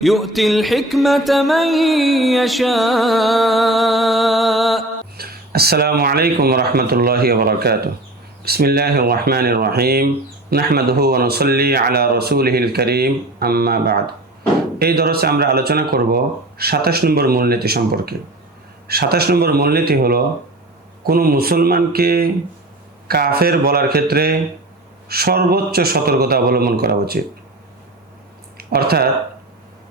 يؤتي الحكمة من يشاء السلام عليكم ورحمة الله وبركاته بسم الله الرحمن الرحيم نحمده ونصلي على رسوله الكريم أما بعد এই দরসে আমরা আলোচনা করব সাতাশ নম্বর মূলনীতি সম্পর্কে সাতাশ নম্বর মূলনীতি হলো কোনো মুসলমানকে কাফের বলার ক্ষেত্রে সর্বোচ্চ সতর্কতা অবলম্বন করা উচিত অর্থাৎ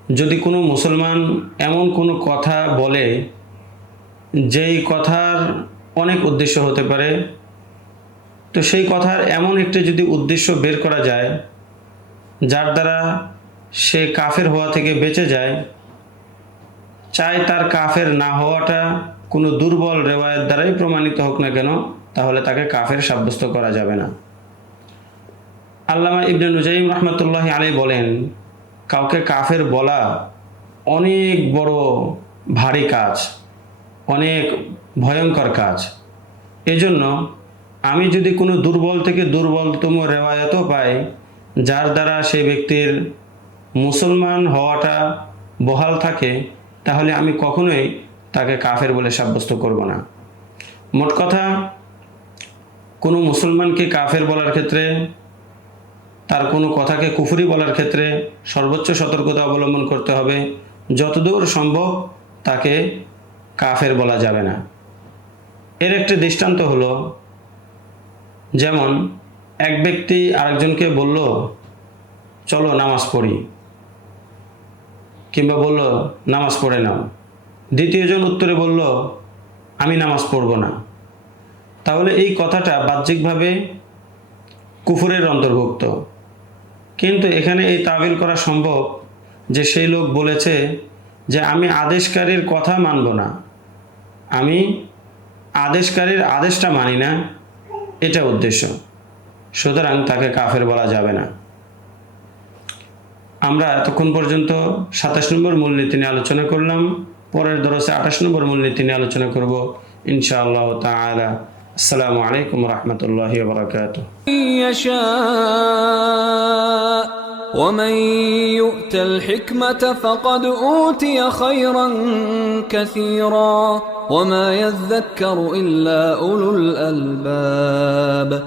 যদি কোনো মুসলমান এমন কোনো কথা বলে, যেই কথার অনেক উদ্দেশ্য হতে পারে, তো সেই কথার এমন একটি যদি উদ্দেশ্য বের করা যায়, যার দ্বারা সে কাফের হওয়া থেকে বেঁচে যায়, চাই তার কাফের না হওয়াটা কোনো দুর্বল রেওয়ায়ের দ্বারাই প্রমাণিত হোক না কেন, তাহলে তাকে কাফের সাব্যস্ত করা যাবে না। আল্লামা ইবনে নুজাইম রহমতুল্লাহ আলী বলেন কাউকে কাফের বলা অনেক বড় ভারী কাজ, অনেক ভয়ঙ্কর কাজ। এজন্য আমি যদি কোনো দুর্বল থেকে দুর্বলতম রেওয়ায়তও পাই, যার দ্বারা সেই ব্যক্তির মুসলমান হওয়াটা বহাল থাকে, তাহলে আমি কখনোই তাকে কাফের বলে সাব্যস্ত করব না। মোট কথা, কোনো মুসলমানকে কাফের বলার ক্ষেত্রে তার কোনো কথাকে কুফরি বলার ক্ষেত্রে সর্বোচ্চ সতর্কতা অবলম্বন করতে হবে। যতদূর সম্ভব তাকে কাফের বলা যাবে না। এর একটি দৃষ্টান্ত হলো, যেমন এক ব্যক্তি আরেকজনকে বলল, চলো নামাজ পড়ি। কিংবা বলল, নামাজ পড়ে নাও। দ্বিতীয়জন উত্তরে বলল, আমি নামাজ পড়ব না। তাহলে এই কথাটা বাহ্যিকভাবে কুফুরের অন্তর্ভুক্ত। কিন্তু এখানে এই তাবিল করা সম্ভব যে সেই লোক বলেছে যে আমি আদেশকারীর কথা মানব না। আমি আদেশকারীর আদেশটা মানি না। এটা উদ্দেশ্য। সুতরাং তাকে কাফের বলা যাবে না। আমরা এতক্ষণ পর্যন্ত সাতাশ নম্বর মূলনীতি নিয়ে আলোচনা করলাম। পরের দরসে আঠাশ নম্বর মূলনীতি নিয়ে আলোচনা করব। ইনশাআল্লাহ السلام عليكم ورحمة الله وبركاته. يشاء ومن يؤت الحكمة فقد أوتي خيرا كثيرا وما يذكر إلا أولو الألباب.